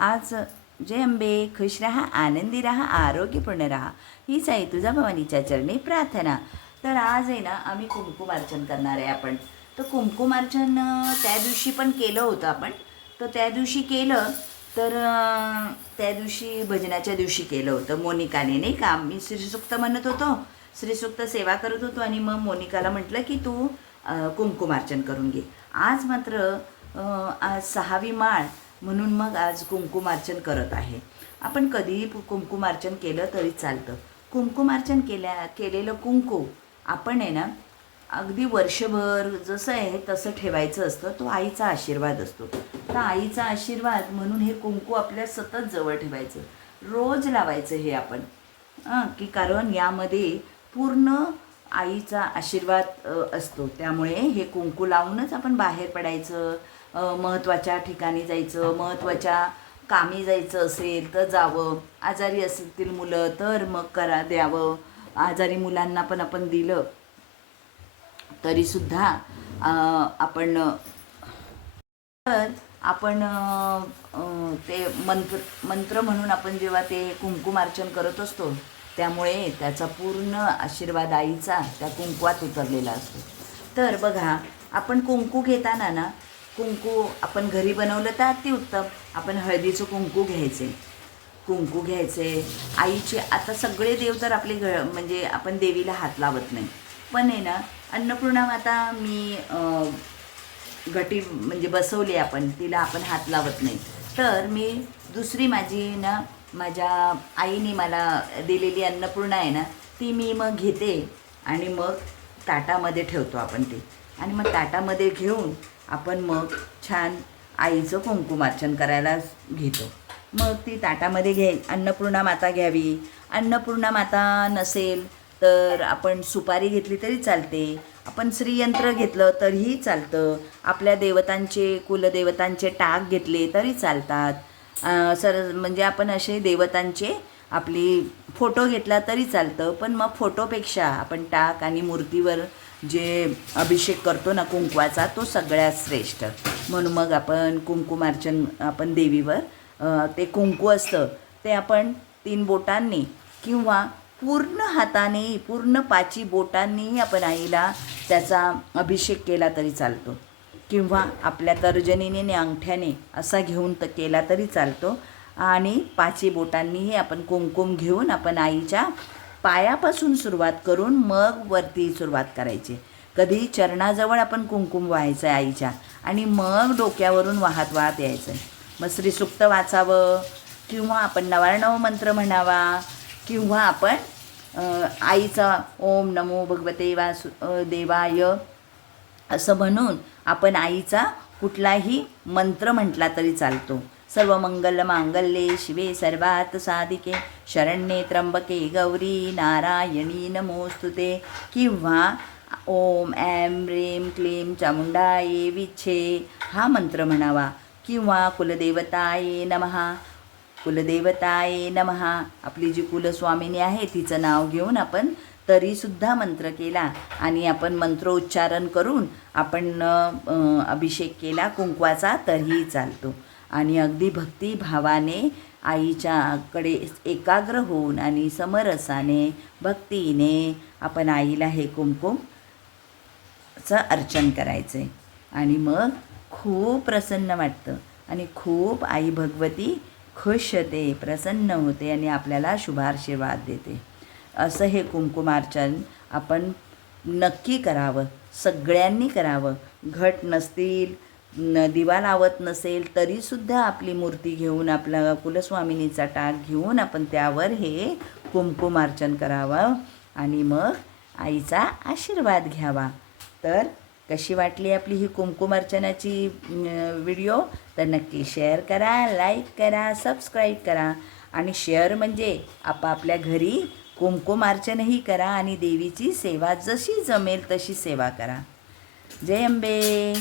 आज जय अंबे खुश रहा आनंदी रहा आरोग्यपूर्ण रहा. हीच आहे तुझा भवानीच्या चरणी प्रार्थना. तर आज आहे ना आम्ही कुंकुमार्चन करणार आहे आपण. तर कुंकुमार्चन त्या दिवशी पण केलं होतं आपण. तर त्या दिवशी केलं तर त्या दिवशी भजनाच्या दिवशी केलं होतं मोनिकाने नाही का? मी श्रीसुक्त म्हणत होतो श्रीसुक्त सेवा करत होतो आणि मग मोनिकाला म्हटलं की तू कुंकुमार्चन करून घे. आज मात्र आज सहावी माळ म्हणून मग आज कुंकुमार्चन करत आहे. आपण कधीही कुंकुमार्चन केलं तरी चालतं. कुंकुमार्चन केल्या केलेलं कुंकू आपण आहे ना अगदी वर्षभर जसं आहे तसं ठेवायचं असतं तो आईचा आशीर्वाद असतो. तर आईचा आशीर्वाद म्हणून हे कुंकू आपल्या सतत जवळ ठेवायचं. रोज लावायचं हे आपण. की कारण यामध्ये पूर्ण आईचा आशीर्वाद असतो. त्यामुळे हे कुंकू लावूनच आपण बाहेर पडायचं महत्त्वाच्या ठिकाणी जायचं महत्त्वाच्या कामी जायचं असेल तर जावं. आजारी असतील मुलं तर मग करा द्यावं. आजारी मुलांना पण आपण दिलं तरीसुद्धा आपण तर आपण ते मंत्र मंत्र म्हणून आपण जेव्हा ते कुंकुमार्चन करत असतो त्यामुळे त्याचा पूर्ण आशीर्वाद आईचा त्या कुंकवात उतरलेला असतो. तर बघा आपण कुंकू घेताना ना कुंकू आपण घरी बनवलं तर अतिउत्तम आपण हळदीचं कुंकू घ्यायचे. कुंकू घ्यायचे. आईचे आता सगळे देव तर आपले घ म्हणजे आपण देवीला हात लावत नाही. पण आहे ना अन्नपूर्णा माता मी घटी म्हणजे बसवली आपण तिला आपण हात लावत नाही. तर मी दुसरी माझी ना माझ्या आईने मला दिलेली अन्नपूर्णा आहे ना ती मी मग घेते आणि मग ताटामध्ये ठेवतो आपण ती. आणि मग ताटामध्ये घेऊन आपण मग छान आईचं कुंकुमार्चन करायला घेतो. मग ती ताटामध्ये घ्याय अन्नपूर्णा माता घ्यावी. अन्नपूर्णा माता नसेल तर आपण सुपारी घेतली तरी चालते. आपण श्रीयंत्र घेतलं तरीही चालतं. आपल्या देवतांचे कुलदेवतांचे टाक घेतले तरी चालतात. सर म्हणजे आपण असे देवतांचे आपली फोटो घेतला तरी चालतं पण मग फोटोपेक्षा आपण टाक आणि मूर्तीवर जे अभिषेक करतो ना कुंकवाचा तो सगळ्यात श्रेष्ठ. म्हणून मग आपण कुंकुमार्चन आपण देवीवर ते कुंकू असतं ते आपण तीन बोटांनी किंवा पूर्ण हाताने पूर्ण पाची बोटांनीही आपण आईला त्याचा अभिषेक केला तरी चालतो. किंवा आपल्या तर्जनीने आणि अंगठ्याने असा घेऊन तर केला तरी चालतो. आणि पाची बोटांनीही आपण कुंकुम घेऊन आपण आईच्या पायापासून सुरुवात करून मग वरती सुरुवात करायची. कधी चरणाजवळ आपण कुंकुम व्हायचं आहे आईच्या आणि मग डोक्यावरून वाहत वाहत यायचं. आहे मग श्रीसुक्त वाचावं किंवा आपण नवार्णव मंत्र म्हणावा किंवा आपण आईचा ओम नमो भगवते वासु देवाय असं म्हणून आपण आईचा कुठलाही मंत्र म्हटला तरी चालतो. सर्व मंगल मांगल्ये शिवे सर्वात साधिके शरण्ये त्र्यंबके गौरी नारायणी नमोस्तुते किंवा ओम ऐं रेम क्लीं चामुंडाये विच्छे हा मंत्र म्हणावा. किंवा कुलदेवताये नमहा कुलदेवताये नमहा आपली जी कुलस्वामिनी आहे तिचं नाव घेऊन आपण तरीसुद्धा मंत्र केला आणि आपण मंत्रोच्चारण करून आपण अभिषेक केला कुंकवाचा तरीही चालतो. आणि अगदी भक्तिभावाने आईच्याकडे एकाग्र होऊन आणि समरसाने भक्तीने आपण आईला हे कुंकुम चं अर्चन करायचं. आहे आणि मग खूप प्रसन्न वाटतं आणि खूप आई भगवती खुश होते प्रसन्न होते आणि आपल्याला शुभाशीर्वाद देते. असं हे कुंकुमार्चन आपण नक्की करावं सगळ्यांनी करावं. घट नसतील न दिवा लावत नसेल तरीसुद्धा आपली मूर्ती घेऊन आपला कुलस्वामिनीचा टाक घेऊन आपण त्यावर हे कुंकुमार्चन करावं आणि मग आईचा आशीर्वाद घ्यावा. तर कशी वाटली आपली ही कुंकुमार्चनाची व्हिडिओ? तर नक्की शेअर करा लाईक करा सबस्क्राईब करा. आणि शेअर म्हणजे आपापल्या घरी कुंकुमार्चनही करा आणि देवीची सेवा जशी जमेल तशी सेवा करा. जय अंबे.